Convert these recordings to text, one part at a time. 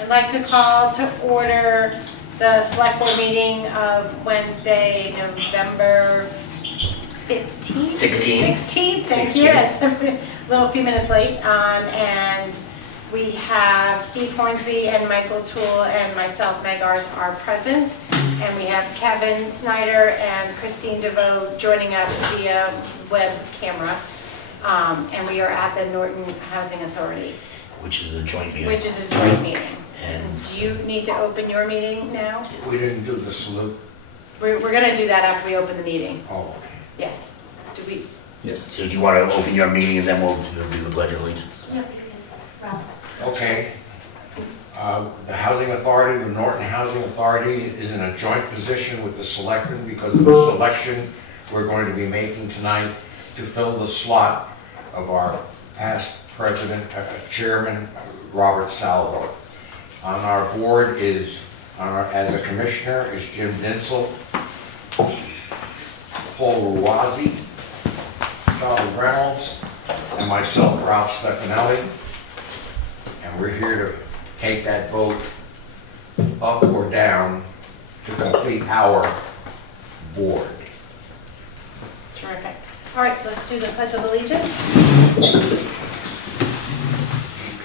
I'd like to call to order the select board meeting of Wednesday, November 15th? 16th, thank you. It's a little few minutes late. And we have Steve Hornsby and Michael Toole and myself, Meg Arts, are present. And we have Kevin Snyder and Christine DeVoe joining us via web camera. And we are at the Norton Housing Authority. Which is a joint meeting. Which is a joint meeting. And Do you need to open your meeting now? We didn't do the salute. We're gonna do that after we open the meeting. Oh, okay. Yes. Do we? so do you want to open your meeting and then we'll do the Pledge of Allegiance? Okay. The Housing Authority, the Norton Housing Authority is in a joint position with the selectmen because of the selection we're going to be making tonight to fill the slot of our past president, chairman, Robert Salvo. On our board is, as a commissioner, is Jim Dinsel, Paul Ruwazi, Charlie Reynolds, and myself, Ralph Stefanelli. And we're here to take that vote up or down to complete our board. Terrific. All right, let's do the Pledge of Allegiance.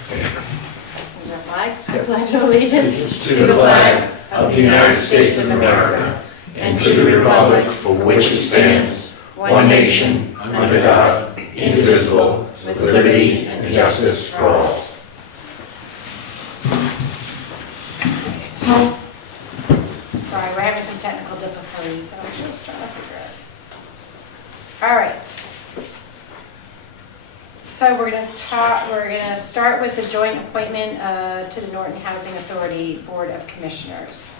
There's our flag. I pledge allegiance to the flag of the United States of America and to the republic for which it stands, one nation, under God, indivisible, with liberty and justice for all. Sorry, we're having some technical difficulties, so I'm just trying to figure out. All right. So we're gonna start with the joint appointment to the Norton Housing Authority Board of Commissioners.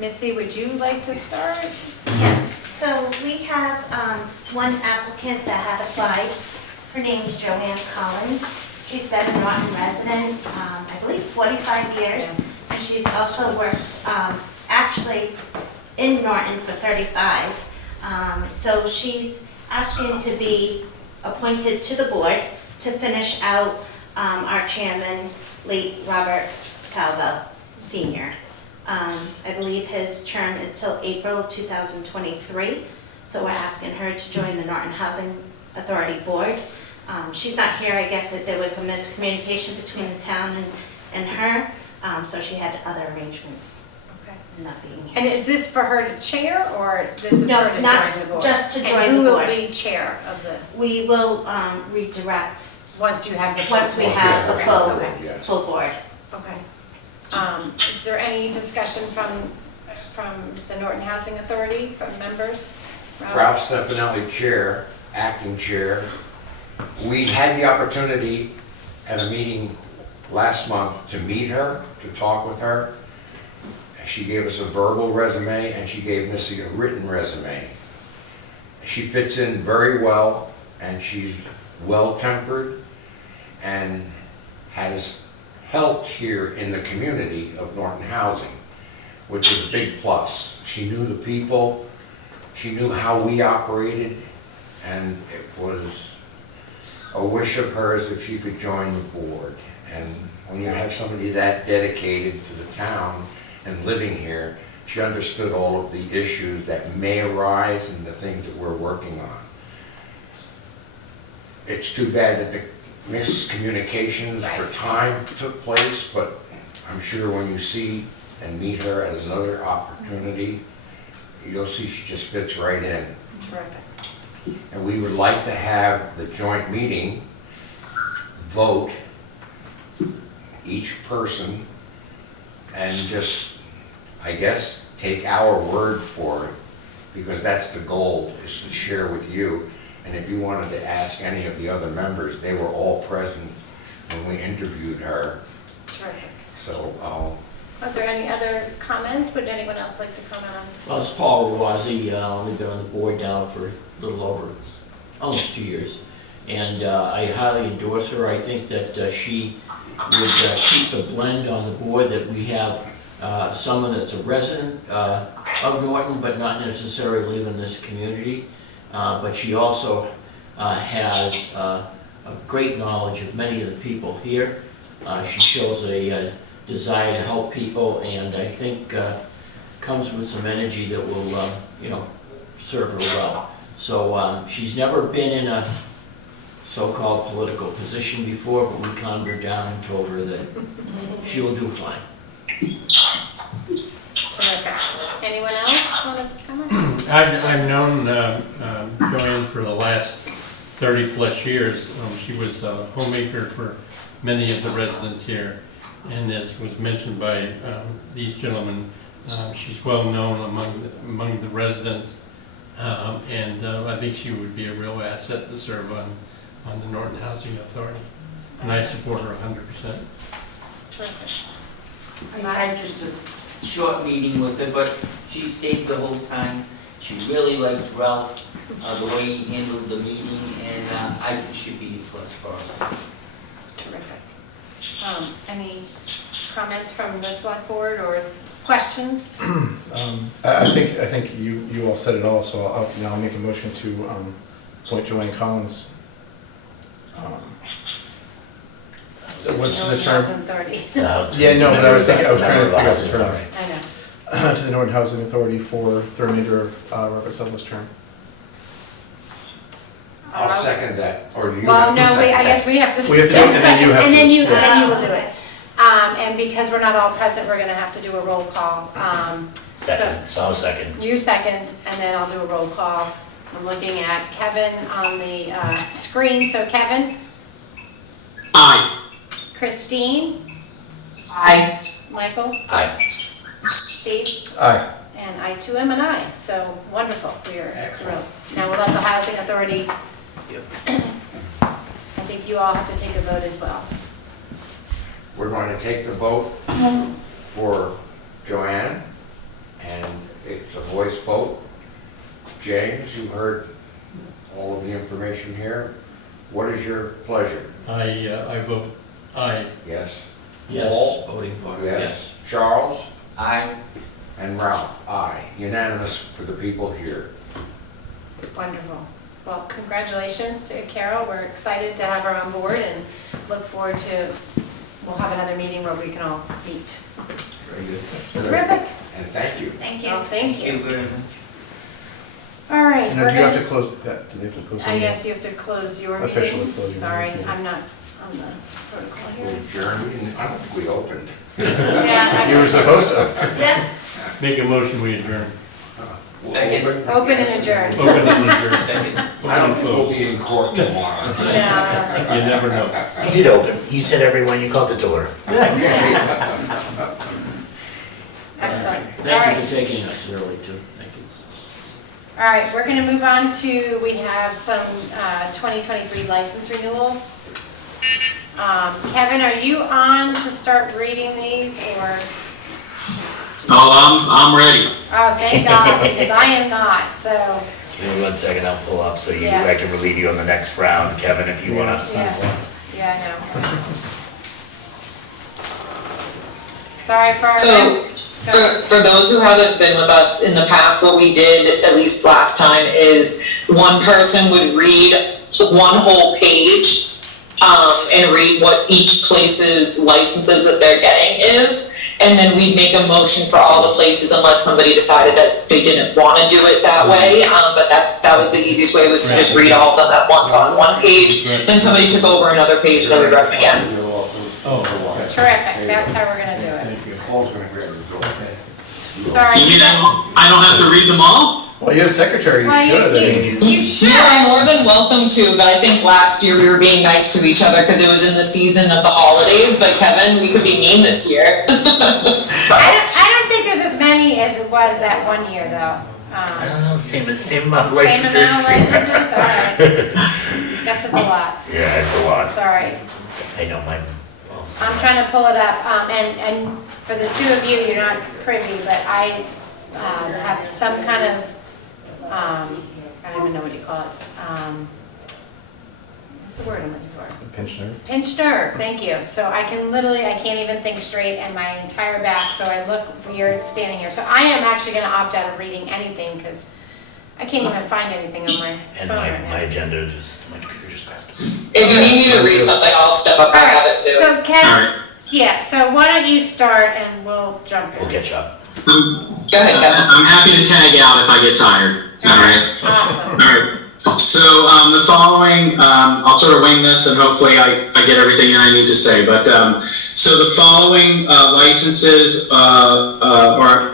Missy, would you like to start? Yes, so we have one applicant that had applied. Her name is Joanne Collins. She's been a Norton resident, I believe 45 years. And she's also worked actually in Norton for 35. So she's asking to be appointed to the board to finish out our chairman, late Robert Salvo Sr. I believe his term is till April 2023, so we're asking her to join the Norton Housing Authority Board. She's not here, I guess there was a miscommunication between the town and her, so she had other arrangements Okay. not being here. And is this for her to chair, or this is No, her to not join the board? just to join the And who will board. be chair of the, We will redirect once you have the? once we have a Okay, full, okay. Yes. full board. Okay. Is there any discussion from the Norton Housing Authority, from members? Ralph Stefanelli, chair, acting chair. We had the opportunity at a meeting last month to meet her, to talk with her. She gave us a verbal resume and she gave Missy a written resume. She fits in very well and she's well-tempered and has helped here in the community of Norton Housing, which is a big plus. She knew the people, she knew how we operated, and it was a wish of hers if she could join the board. And when you have somebody that dedicated to the town and living here, she understood all of the issues that may arise and the things that we're working on. It's too bad that the miscommunications for time took place, but I'm sure when you see and meet her at another opportunity, you'll see she just fits right in. Terrific. And we would like to have the joint meeting vote each person and just, I guess, take our word for it, because that's the goal, is to share with you. And if you wanted to ask any of the other members, they were all present when we interviewed her. Terrific. So, Are there any other comments? Would anyone else like to comment on? Well, it's Paul Ruwazi. We've been on the board now for a little over, almost 2 years. And I highly endorse her. I think that she would keep the blend on the board, that we have someone that's a resident of Norton, but not necessarily live in this community. But she also has a great knowledge of many of the people here. She shows a desire to help people, and I think comes with some energy that will, serve her well. So she's never been in a so-called political position before, but we calmed her down and told her that she will do fine. Terrific. Anyone else want to comment? I've known Joanne for the last 30-plus years. She was a homemaker for many of the residents here, and as was mentioned by these gentlemen, she's well known among the residents, and I think she would be a real asset to serve on the Norton Housing Authority, and I support her 100%. Terrific. I had just a short meeting with her, but she stayed the whole time. She really liked Ralph, the way he handled the meeting, and I think she'd be a plus for us. Terrific. Any comments from the select board or questions? I think you all said it all, so I'll make a motion to appoint Joanne Collins. What's the term? 2030. Yeah, no, but I was trying to figure out the term. I know. To the Norton Housing Authority for the remainder of Robert Sutherland's term. I'll second that, or you Well, have to no, second I that. guess we have to. We have to do it, and then you have And to. then you, Yeah. then you will do it. And because we're not all present, we're gonna have to do a roll call. Second, so I'll second. You second, and then I'll do a roll call. I'm looking at Kevin on the screen, so Kevin? Aye. Christine? Aye. Michael? Aye. Steve? Aye. And I too am an aye, so wonderful, we are Excellent. thrilled. Now we'll let the housing authority, Yep. I think you all have to take a vote as well. We're going to take the vote for Joanne, and it's a voice vote. James, you heard all of the information here. What is your pleasure? I vote aye. Yes? Yes, Paul? voting for her, Yes. yes. Charles? I And Ralph? Aye. Unanimous for the people here. Wonderful. Well, congratulations to Carol. We're excited to have her on board and look forward to, we'll have another meeting where we can all meet. Very good. Terrific. And thank you. Thank you. Well, thank you. very much. All right. And we're do you have gonna- to close that? Do they have to close the I meeting? guess you have to close your meeting. Officially close your Sorry, meeting. I'm not on the protocol We'll here. adjourn. I don't think we opened. Yeah, You were supposed to. Yeah. Make a motion, we adjourn. We'll Second. Open and adjourn. Open and adjourn. Second. I don't think we'll be in court tomorrow. No, I don't think so. You never know. You did open. You said everyone you called it to order. Excellent. All Thank you right. for taking us early too, thank you. All right, we're going to move on to, we have some 2023 license renewals. Kevin, are you on to start reading these, or? Oh, I'm ready. Oh, thank God, because I am not, so, Give me 1 second, I'll pull up so Yeah. I can relieve you on the next round, Kevin, if you wanna. yeah, I know. Sorry for our. So, for those who haven't been with us in the past, what we did, at least last time, is one person would read one whole page, and read what each place's licenses that they're getting is, and then we'd make a motion for all the places unless somebody decided that they didn't wanna do it that way, but that was the easiest way, was to just read all of them at once on one page, then somebody took over another page, then we read them again. Oh, Terrific, that's how we're gonna do it. thank you. Paul's gonna grab the door. Okay. Sorry. You mean I don't have to read them all? Well, you're the secretary, you Well, should. I mean, you should. You're more than welcome to, but I think last year we were being nice to each other because it was in the season of the holidays, but Kevin, we could be mean this year. I don't think there's as many as it was that one year, though. I don't know, same amount of Same licenses. amount of licenses, all right. Guess it's a lot, Yeah, it's a lot. sorry. I know my. I'm trying to pull it up, and for the two of you, you're not privy, but I have some kind of, I don't even know what you call it. What's the word I'm looking for? Pinched nerve. Pinched nerve, thank you. So I can't even think straight, and my entire back, so I look weird standing here. So I am actually gonna opt out of reading anything, because I can't even find anything on my And phone my right now. agenda just, my computer just crashed. If you need me to read something, I'll step up, I have it too. So All Kevin, right. yeah, so why don't you start and we'll jump in. We'll catch up. Go ahead, Kevin. I'm happy to tag out if I get tired. All right. Awesome. All right. So the following, I'll sort of wing this and hopefully I get everything I need to say. But so the following licenses, I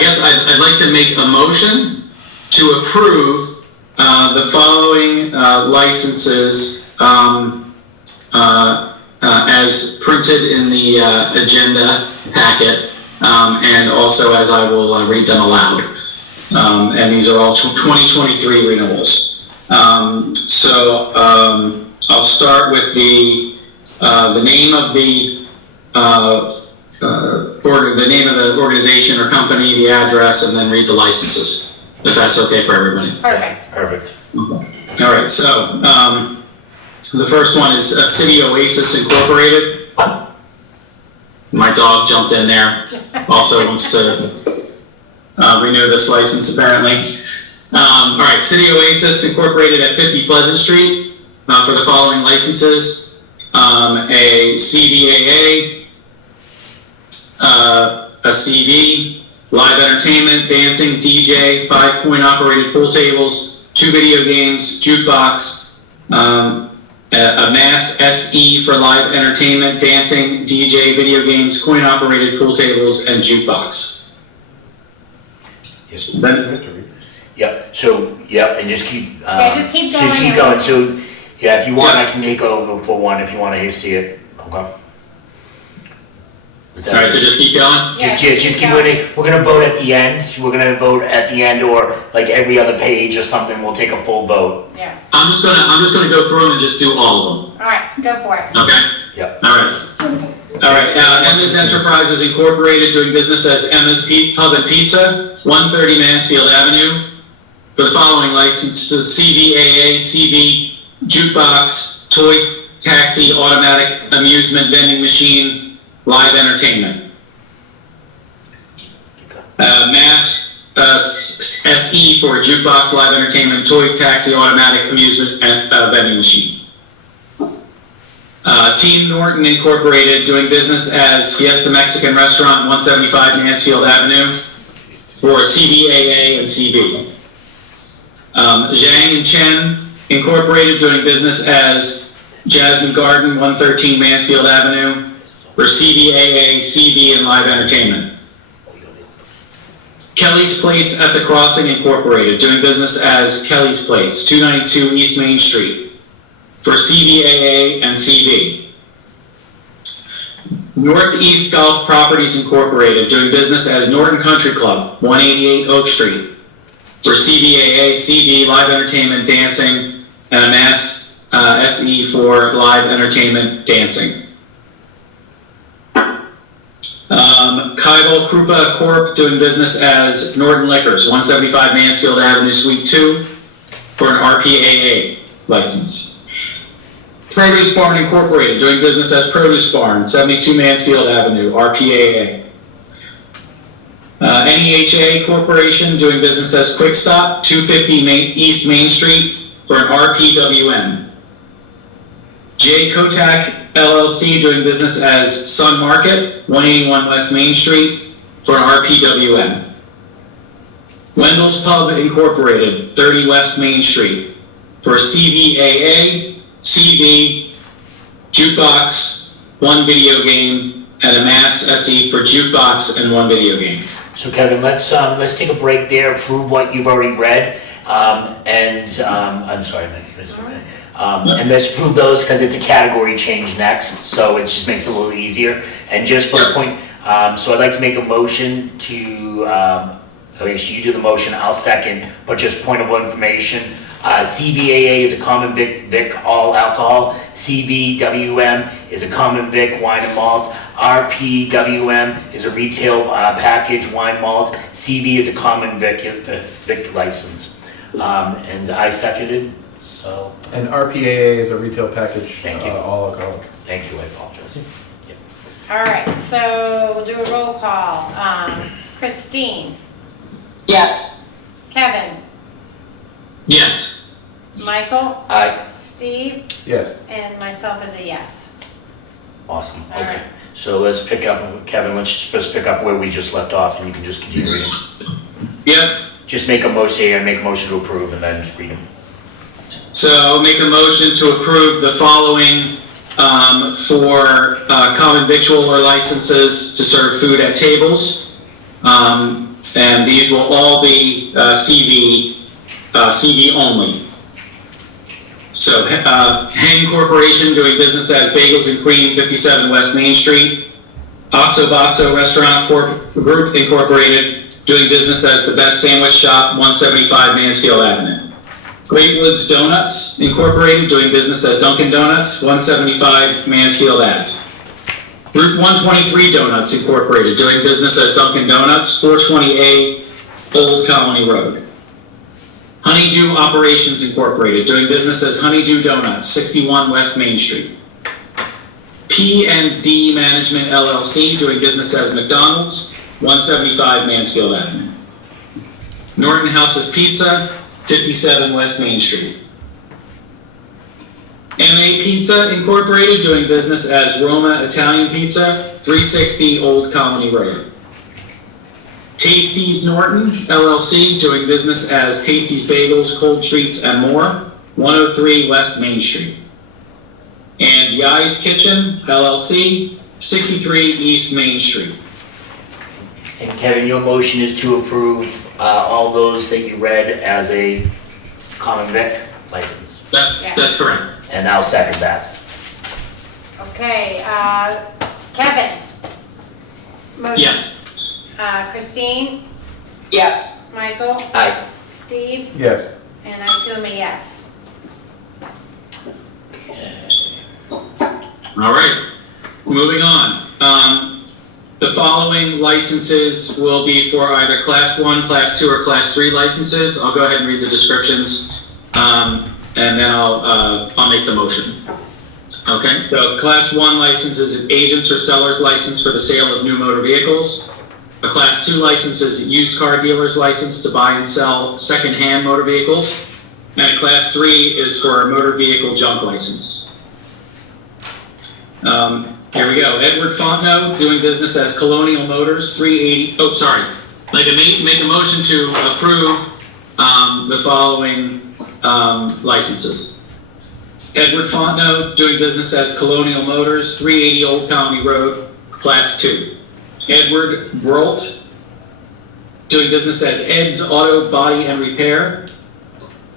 guess I'd like to make a motion to approve the following licenses as printed in the agenda packet, and also as I will read them aloud. And these are all 2023 renewals. So I'll start with the name of the name of the organization or company, the address, and then read the licenses, if that's okay for everybody. Perfect. Perfect. All right, so the first one is City Oasis Incorporated. My dog jumped in there, also wants to renew this license apparently. All right, City Oasis Incorporated at 50 Pleasant Street for the following licenses. A CVAA, a CV, live entertainment, dancing, DJ, 5-point operated pool tables, 2 video games, jukebox, a Mass SE for live entertainment, dancing, DJ, video games, coin operated pool tables, and jukebox. Yes. Then, Yep, so, yep, and just keep. Just keep going. Just keep going, so, yeah, if you want, I can take over for one if you want to see it, okay? Is that- all right, so just keep going. Just Yeah, keep keep winning. We're gonna vote at the end. We're gonna vote at the end, or like every other page or something. We'll take a full vote. Yeah, I'm just gonna go through them and just do all of them. all right, go for it. Okay. Yep. All right. All right. Emma's Enterprises Incorporated, doing business as Emma's Pub and Pizza, 130 Mansfield Avenue, for the following licenses: CVAA, CV, jukebox, toy taxi, automatic amusement vending machine, live entertainment. Mass SE for jukebox, live entertainment, toy taxi, automatic amusement vending machine. Team Norton Incorporated, doing business as Fiesta Mexican Restaurant, 175 Mansfield Avenue, for CVAA and CV. Zhang and Chen Incorporated, doing business as Jasmine Garden, 113 Mansfield Avenue, for CVAA, CV, and live entertainment. Kelly's Place at the Crossing Incorporated, doing business as Kelly's Place, 292 East Main Street, for CVAA and CV. Northeast Golf Properties Incorporated, doing business as Norton Country Club, 188 Oak Street, for CVAA, CV, live entertainment, dancing, and a Mass SE for live entertainment, dancing. Kybal Krupa Corp., doing business as Norton Liquors, 175 Mansfield Avenue, Suite 2, for an RPAA license. Produce Barn Incorporated, doing business as Produce Barn, 72 Mansfield Avenue, RPAA. NEHA Corporation, doing business as Quick Stop, 250 East Main Street, for an RPWN. J. Kotak LLC, doing business as Sun Market, 181 West Main Street, for an RPWN. Wendell's Pub Incorporated, 30 West Main Street, for CVAA, CV, jukebox, 1 video game, and a Mass SE for jukebox and 1 video game. So Kevin, let's take a break there, approve what you've already read, I'm sorry, Mike, it's okay. And let's approve those because it's a category change next, so it just makes it a little easier. And just for the point, so I'd like to make a motion to, okay, so you do the motion, I'll second, but just point of information. CVAA is a common Vic all alcohol. CVWM is a common Vic wine and malt. RPWM is a retail package wine malt. CV is a common Vic license. And I seconded, so. And RPAA is a retail package. Thank you. All alcoholic. Thank you, I apologize. Yep. All right, so we'll do a roll call. Christine, Yes. Kevin, Yes. Michael, Aye. Steve, Yes. and myself is a yes. Awesome, All okay. right. So let's pick up, Kevin, let's pick up where we just left off, and you can just continue reading. Yep. Just make a motion, make a motion to approve, and then just read them. So I'll make a motion to approve the following for common victualler licenses to serve food at tables. And these will all be CV only. So Heng Corporation doing business as Bagels and Cream, 57 West Main Street. Oxo Boxo Restaurant Group Incorporated doing business as The Best Sandwich Shop, 175 Mansfield Avenue. Great Woods Donuts Incorporated doing business as Dunkin' Donuts, 175 Mansfield Ave. Route 123 Donuts Incorporated doing business as Dunkin' Donuts, 420A Old Colony Road. Honeydew Operations Incorporated doing business as Honeydew Donuts, 61 West Main Street. P&D Management LLC doing business as McDonald's, 175 Mansfield Avenue. Norton House of Pizza, 57 West Main Street. MA Pizza Incorporated doing business as Roma Italian Pizza, 360 Old Colony Road. Tasty's Norton LLC doing business as Tasty's Bagels, Cold Treats, and More, 103 West Main Street. And Yai's Kitchen LLC, 63 East Main Street. And Kevin, your motion is to approve all those that you read as a common vic license. That's correct. And I'll second that. Okay, Kevin? Motion. Yes. Christine, Yes. Michael, Aye. Steve, Yes. and I too am a yes. All right, moving on. The following licenses will be for either Class 1, Class 2, or Class 3 licenses. I'll go ahead and read the descriptions, and then I'll make the motion. Okay, so Class 1 license is an agent's or seller's license for the sale of new motor vehicles. A Class 2 license is a used car dealer's license to buy and sell second-hand motor vehicles. And a Class 3 is for a motor vehicle junk license. Here we go. Edward Fontenot, doing business as Colonial Motors, 380, oh, sorry. Like, make a motion to approve the following licenses. Edward Fontenot, doing business as Colonial Motors, 380 Old Colony Road, Class 2. Edward Brolt, doing business as Ed's Auto Body and Repair,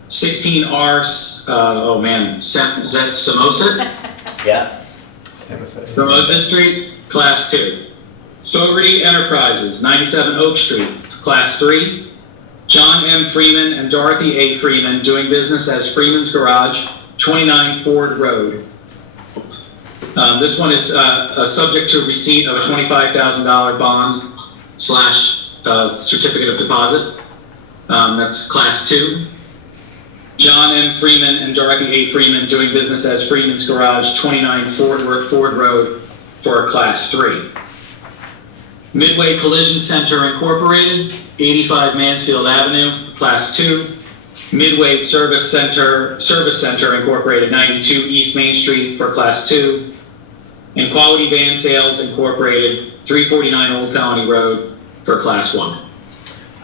16R, Samoset? Yeah? Samoset Street, Class 2. Fogarty Enterprises, 97 Oak Street, Class 3. John M. Freeman and Dorothy A. Freeman, doing business as Freeman's Garage, 29 Ford Road. This one is subject to receipt of a $25,000 bond / certificate of deposit. That's Class 2. John M. Freeman and Dorothy A. Freeman, doing business as Freeman's Garage, 29 Fort Worth Ford Road, for a Class 3. Midway Collision Center Incorporated, 85 Mansfield Avenue, Class 2. Midway Service Center Incorporated, 92 East Main Street, for Class 2. And Quality Van Sales Incorporated, 349 Old Colony Road, for Class 1.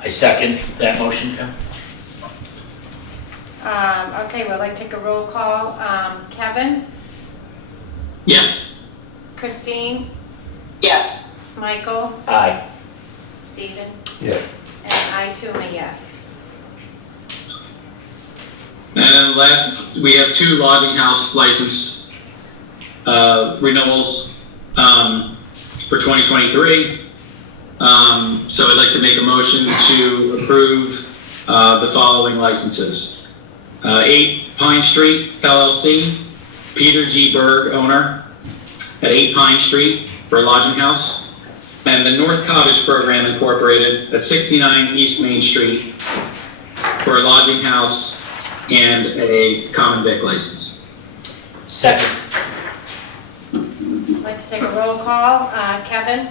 I second that motion, Kevin. Okay, we'd like to take a roll call. Kevin, Yes. Christine, Yes. Michael, Aye. Stephen, Yes. and I too am a yes. And then last, we have 2 lodging house license renewals for 2023. So I'd like to make a motion to approve the following licenses. 8 Pine Street LLC, Peter G. Berg, owner, at 8 Pine Street for a lodging house. And the North Cottage Program Incorporated at 69 East Main Street for a lodging house and a common vic license. Second. I'd like to take a roll call. Kevin,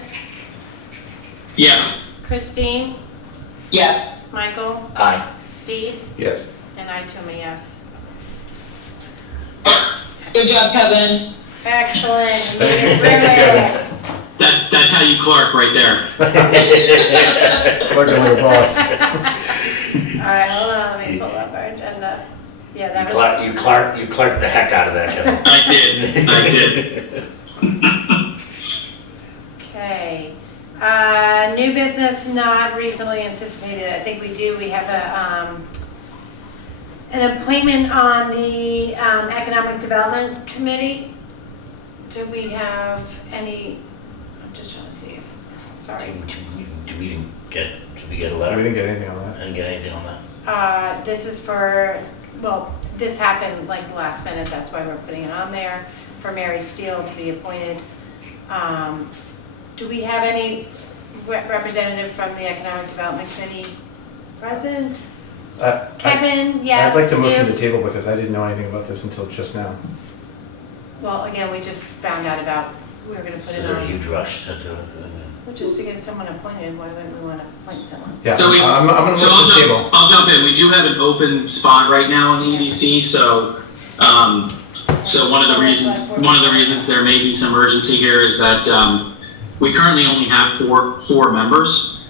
Yes. Christine, Yes. Michael, Aye. Steve, Yes. and I too am a yes. Good job, Kevin. Excellent. You did brilliant. That's how you clerk right there. Clerk and little boss. All right, hold on, let me pull up our agenda. Yeah, that was. You clerked the heck out of that, Kevin. I did. Okay. New business not reasonably anticipated. I think we do. We have an appointment on the Economic Development Committee. Do we have any, I'm just trying to see if, sorry. Did we get a We letter? didn't get anything on that. I didn't get anything on that. This is for, well, this happened like last minute, that's why we're putting it on there, for Mary Steele to be appointed. Do we have any representative from the Economic Development Committee present? Kevin, yes, I'd like to motion you? to table because I didn't know anything about this until just now. Well, again, we just found out about, we were gonna put Is it there a on, huge rush to do it? well, just to get someone appointed, why wouldn't we wanna appoint someone? Yeah, So I'm gonna So motion to table. I'll jump in. We do have an open spot right now on the EDC, so, so one of the reasons there may be some urgency here is that, we currently only have four members,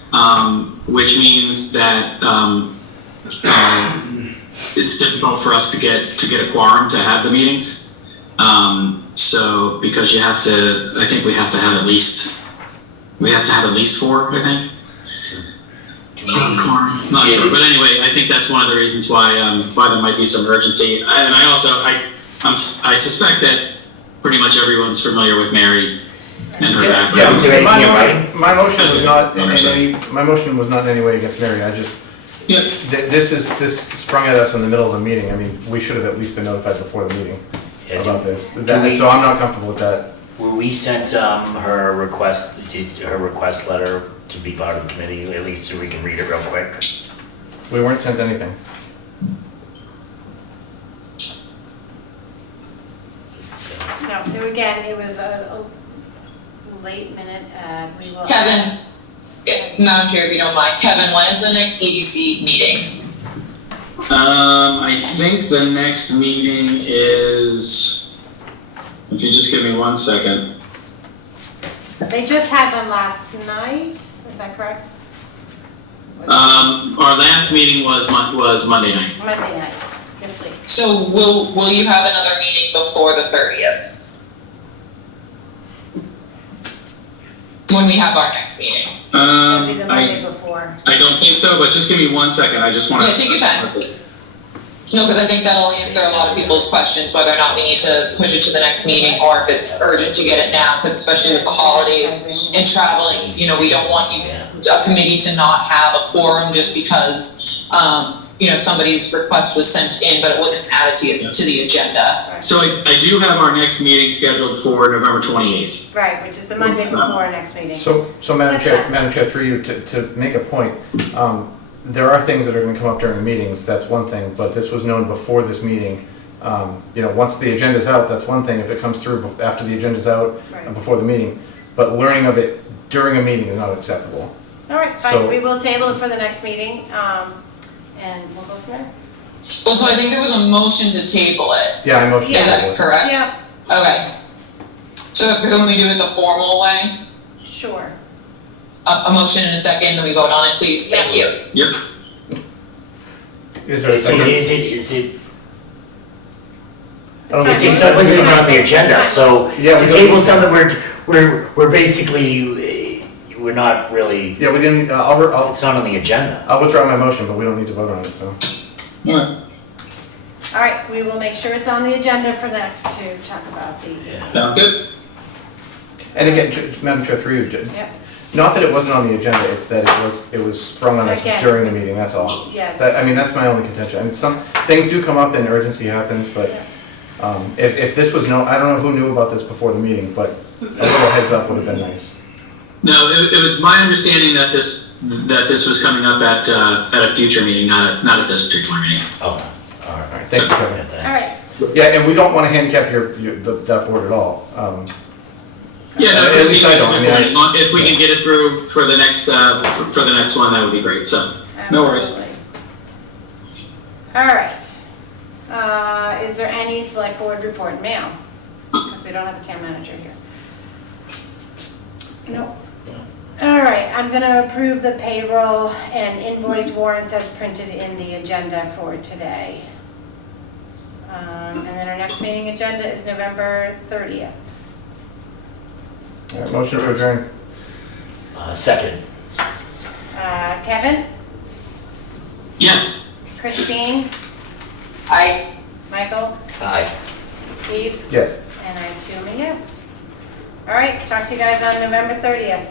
which means that, it's difficult for us to get a quorum to have the meetings. So, because you have to, I think we have to have at least four, I think. Quorum, not sure, but anyway, I think that's one of the reasons why there might be some urgency. And I also, I suspect that pretty much everyone's familiar with Mary and her background. Yeah, Is there anything in writing? my motion was not in Understood. any, my motion was not in any way against Mary, I just, Yeah. this sprung at us in the middle of the meeting, I mean, we should have at least been notified before the meeting Yeah, about this. we- So I'm not comfortable with that. Were we sent her request letter to be part of the committee, at least so we can read it real quick? We weren't sent anything. No, again, it was a late minute, we will. Kevin, Madam Chair, if you don't mind, Kevin, when is the next EDC meeting? I think the next meeting is, if you just give me 1 second. They just had one last night, is that correct? Our last meeting was Monday night. Monday night, this week. So will you have another meeting before the 30th? When we have our next meeting? It'll be the Monday before. I don't think so, but just give me 1 second, I just want to. Yeah, take your time. No, because I think that'll answer a lot of people's questions, whether or not we need to push it to the next meeting or if it's urgent to get it now, because especially with the holidays and traveling, you know, we don't want a committee to not have a quorum just because, you know, somebody's request was sent in, but it wasn't added to the agenda. So I do have our next meeting scheduled for November 28th. Right, which is the Monday before our next meeting. So Madam Chair, through you, to make a point, there are things that are gonna come up during meetings, that's one thing, but this was known before this meeting. You know, once the agenda's out, that's one thing, if it comes through after the agenda's out, Right. before the meeting, but learning of it during a meeting is not acceptable. All right, So- fine, we will table it for the next meeting, and we'll go from there. Well, so I think there was a motion to table it. Yeah, I motion to Is table that it. correct? Yeah, Okay. So can we do it the formal way? sure. A motion and a second, and we vote on it, please? Thank you. Yep. Is there a Is second? it, I don't think it wasn't even on the agenda, so Yeah, to we table don't- something, we're basically, we're not really, Yeah, we didn't, it's not on the agenda. I'll withdraw my motion, but we don't need to vote on it, so. All right. All right, we will make sure it's on the agenda for next to talk about these. Yeah. Sounds good. And again, Madam Chair, through you, Yep, not that it wasn't on the agenda, it's that it was sprung on us Again. during the meeting, that's all. yeah. That, I mean, that's my only contention. I mean, some things do come up and urgency happens, but if this was I don't know who knew about this before the meeting, but a little heads up would have been nice. No, it was my understanding that this was coming up at a future meeting, not at this particular meeting. Oh, all All right. right, thank you, Kevin. Yeah, thanks. All right, Yeah, and we don't want to handicap that board at all. Yeah, no, At because least I don't. I mean, as long, if we can get it through for the next one, that would be great, so. No worries. absolutely. All right. Is there any select board report mail? Because we don't have a town manager here. Nope. All right, I'm gonna approve the payroll and invoice warrants as printed in the agenda for today. And then our next meeting agenda is November 30th. All right, motion to adjourn. Second. Kevin, Yes. Christine, I Michael, Aye. Steve, Yes. and I too am a yes. All right, talk to you guys on November 30th.